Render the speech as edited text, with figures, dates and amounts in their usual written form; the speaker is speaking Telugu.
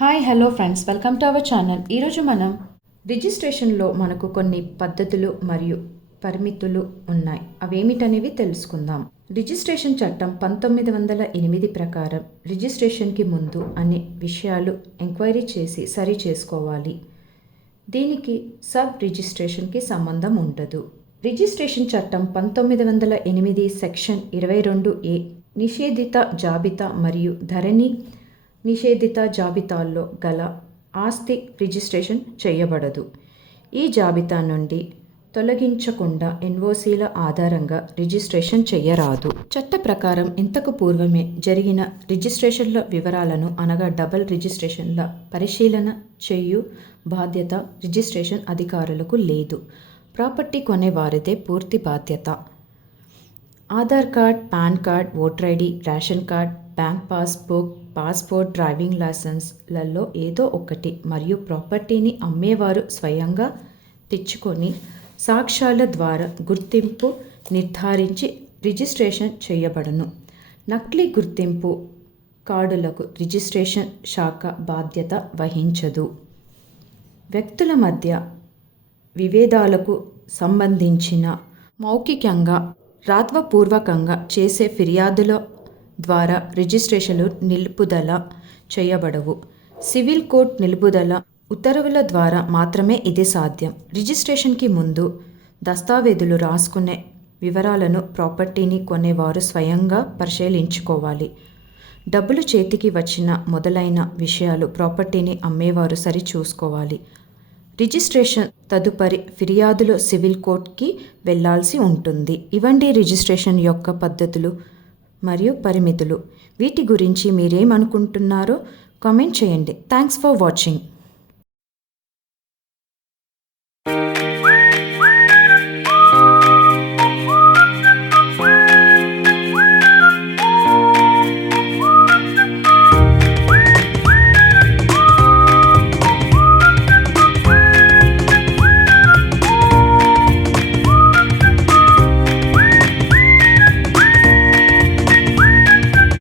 Hi hello friends, welcome to our channel. ఈరోజు మనం రిజిస్ట్రేషన్లో మనకు కొన్ని పద్ధతులు మరియు పరిమితులు ఉన్నాయి. అవేమిటనేవి తెలుసుకుందాం. రిజిస్ట్రేషన్ చట్టం 1908 ప్రకారం రిజిస్ట్రేషన్కి ముందు అన్ని విషయాలు ఎంక్వైరీ చేసి సరి చేసుకోవాలి. దీనికి సబ్ రిజిస్ట్రేషన్కి సంబంధం ఉండదు. రిజిస్ట్రేషన్ చట్టం 1908 సెక్షన్ 22A నిషేధిత జాబితా మరియు ధరణి నిషేధిత జాబితాల్లో గల ఆస్తి రిజిస్ట్రేషన్ చేయబడదు. ఈ జాబితా నుండి తొలగించకుండా ఎన్ఓసీల ఆధారంగా రిజిస్ట్రేషన్ చేయరాదు. చట్ట ప్రకారం ఇంతకు పూర్వమే జరిగిన రిజిస్ట్రేషన్ల వివరాలను అనగా డబుల్ రిజిస్ట్రేషన్ల పరిశీలన చేయు బాధ్యత రిజిస్ట్రేషన్ అధికారులకు లేదు. ప్రాపర్టీ కొనేవారిదే పూర్తి బాధ్యత. Aadhaar card, PAN card, voter ID, ration card, bank passport, driving లైసెన్స్లలో ఏదో ఒకటి మరియు ప్రాపర్టీని అమ్మేవారు స్వయంగా తెచ్చుకొని సాక్ష్యాల ద్వారా గుర్తింపు నిర్ధారించి రిజిస్ట్రేషన్ చేయబడును. నకిలీ గుర్తింపు కార్డులకు రిజిస్ట్రేషన్ శాఖ బాధ్యత వహించదు. వ్యక్తుల మధ్య విభేదాలకు సంబంధించిన మౌఖికంగా రాతపూర్వకంగా చేసే ఫిర్యాదుల ద్వారా రిజిస్ట్రేషన్లు నిలుపుదల చేయబడవు. సివిల్ కోర్టు నిలుపుదల ఉత్తర్వుల ద్వారా మాత్రమే ఇది సాధ్యం. రిజిస్ట్రేషన్కి ముందు దస్తావేజులు రాసుకునే వివరాలను ప్రాపర్టీని కొనేవారు స్వయంగా పరిశీలించుకోవాలి. డబ్బులు చేతికి వచ్చిన మొదలైన విషయాలు ప్రాపర్టీని అమ్మేవారు సరి చూసుకోవాలి. రిజిస్ట్రేషన్ తదుపరి ఫిర్యాదులో సివిల్ కోర్టుకి వెళ్లాల్సి ఉంటుంది. ఇవండి రిజిస్ట్రేషన్ యొక్క పద్ధతులు మరియు పరిమితులు. వీటి గురించి మీరేమనుకుంటున్నారో కామెంట్ చేయండి. Thanks for watching.